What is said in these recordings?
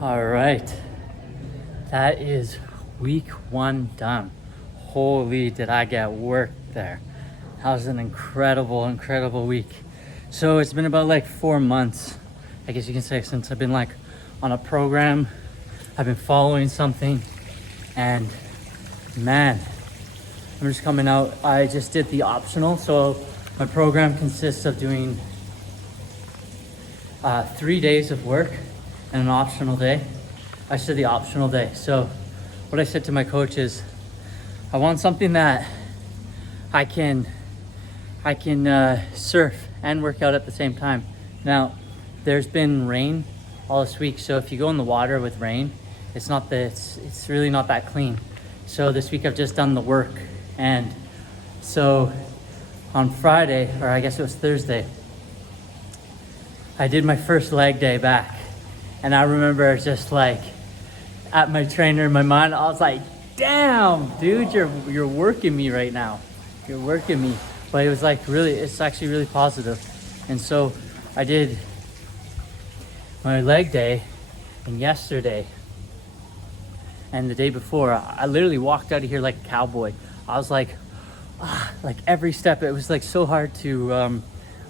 All right, that is week one done. Holy, did I get work there. That was an incredible week. So it's been about like 4 months, I guess you can say, since I've been like on a program. I've been following something, and man, I'm just coming out. I just did the optional. So my program consists of doing 3 days of work and an optional day. I said the optional day. So what I said to my coach is, I want something that I can surf and work out at the same time. Now, there's been rain all this week, so if you go in the water with rain, it's really not that clean. So this week I've just done the work, and so on Friday, or I guess it was Thursday, I did my first leg day back. And I remember just like at my trainer in my mind, I was like, damn, dude, you're working me right now. You're working me. But it was like it's actually really positive. And so I did my leg day, and yesterday and the day before, I literally walked out of here like a cowboy. I was like every step, it was like so hard to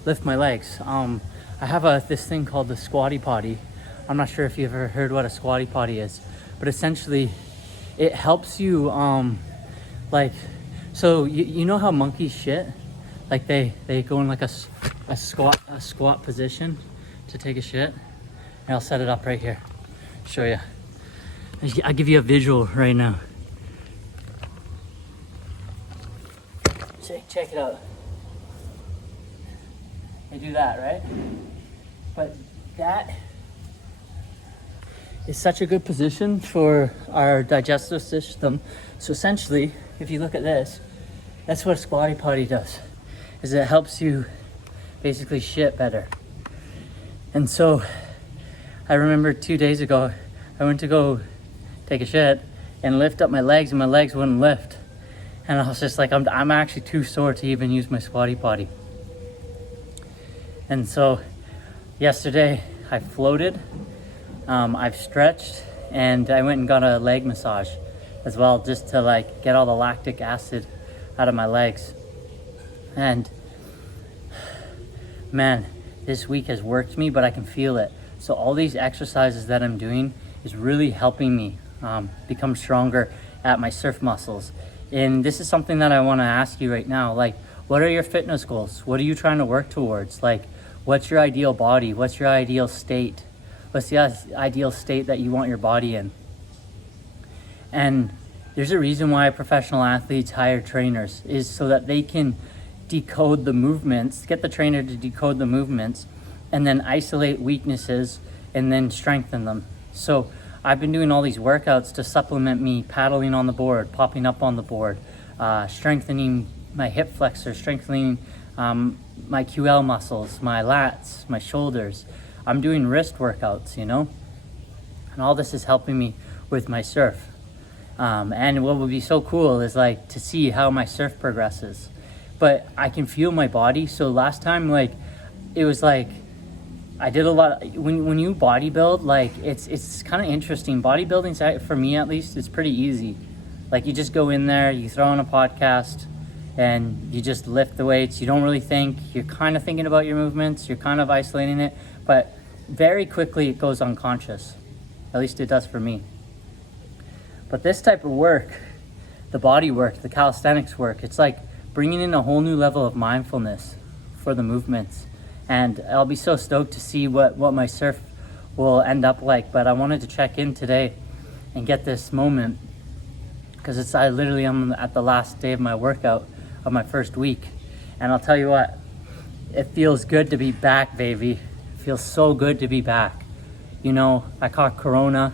lift my legs. I have this thing called the squatty potty. I'm not sure if you've ever heard what a squatty potty is, but essentially it helps you so you know how monkeys shit? Like they go in like a squat position to take a shit. And I'll set it up right here. Show you. I'll give you a visual right now. Check it out. They do that, right? But that is such a good position for our digestive system. So essentially, if you look at this, that's what a squatty potty does, is it helps you basically shit better. And so I remember 2 days ago, I went to go take a shit and lift up my legs, and my legs wouldn't lift. And I was just like, I'm actually too sore to even use my squatty potty. And so yesterday I floated, I've stretched, and I went and got a leg massage as well, just to like get all the lactic acid out of my legs. And man, this week has worked me, but I can feel it. So all these exercises that I'm doing is really helping me become stronger at my surf muscles. And this is something that I want to ask you right now. Like, what are your fitness goals? What are you trying to work towards? Like, what's your ideal body? What's your ideal state? What's the ideal state that you want your body in? And there's a reason why professional athletes hire trainers, is so that they can decode the movements, get the trainer to decode the movements, and then isolate weaknesses and then strengthen them. So I've been doing all these workouts to supplement me paddling on the board, popping up on the board, strengthening my hip flexor, strengthening my QL muscles, my lats, my shoulders. I'm doing wrist workouts, and all this is helping me with my surf. And what would be so cool is like to see how my surf progresses. But I can feel my body. So last time, it was like I did a lot. When you bodybuild, it's kind of interesting. Bodybuilding, for me at least, is pretty easy. Like, you just go in there, you throw on a podcast, and you just lift the weights. You don't really think. You're kind of thinking about your movements. You're kind of isolating it. But very quickly it goes unconscious. At least it does for me. But this type of work, the body work, the calisthenics work, it's like bringing in a whole new level of mindfulness for the movements. And I'll be so stoked to see what my surf will end up like. But I wanted to check in today and get this moment, because I'm at the last day of my workout of my first week. And I'll tell you what, it feels good to be back, baby. It feels so good to be back. I caught Corona,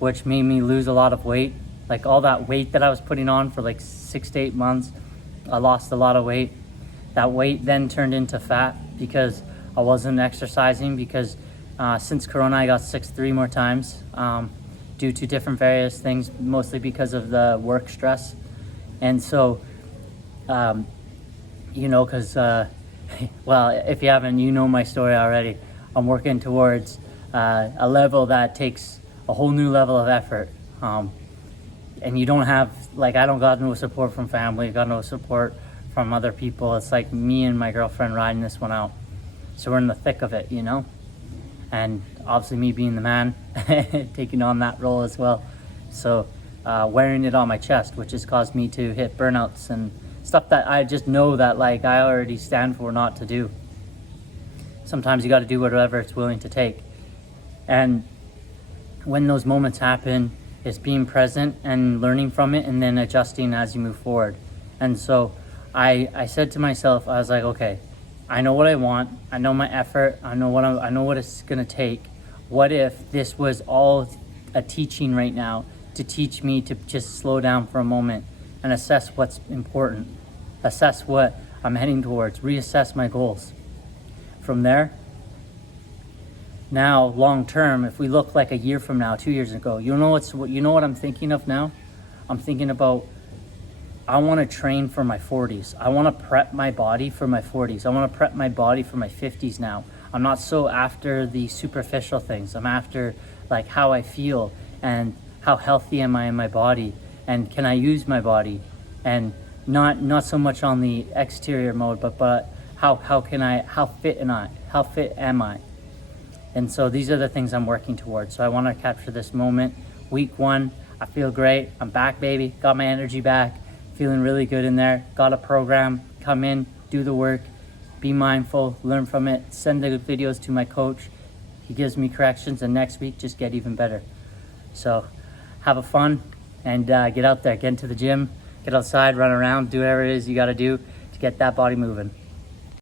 which made me lose a lot of weight. Like, all that weight that I was putting on for like 6 to 8 months, I lost a lot of weight. That weight then turned into fat because I wasn't exercising, because since Corona I got sick 3 more times due to different various things, mostly because of the work stress. And so, because, well, if you haven't, my story already. I'm working towards a level that takes a whole new level of effort. And you don't have, like, I don't got no support from family, got no support from other people. It's like me and my girlfriend riding this one out. So we're in the thick of it, you know? And obviously me being the man, taking on that role as well. So wearing it on my chest, which has caused me to hit burnouts and stuff that I just know that, like, I already stand for not to do. Sometimes you got to do whatever it's willing to take. And when those moments happen, it's being present and learning from it and then adjusting as you move forward. And so I said to myself, I was like, okay, I know what I want. I know my effort. I know what it's going to take. What if this was all a teaching right now to teach me to just slow down for a moment and assess what's important, assess what I'm heading towards, reassess my goals. From there, now long term, if we look like a year from now, 2 years ago, you know what I'm thinking of now? I'm thinking about, I want to train for my 40s. I want to prep my body for my 40s. I want to prep my body for my 50s now. I'm not so after the superficial things. I'm after, like, how I feel and how healthy am I in my body and can I use my body, and not so much on the exterior mode, but how fit am I? And so these are the things I'm working towards. So I want to capture this moment. Week 1, I feel great. I'm back, baby. Got my energy back. Feeling really good in there. Got a program. Come in, do the work, be mindful, learn from it, send the videos to my coach. He gives me corrections, and next week just get even better. So have a fun and get out there, get into the gym, get outside, run around, do whatever it is you got to do to get that body moving.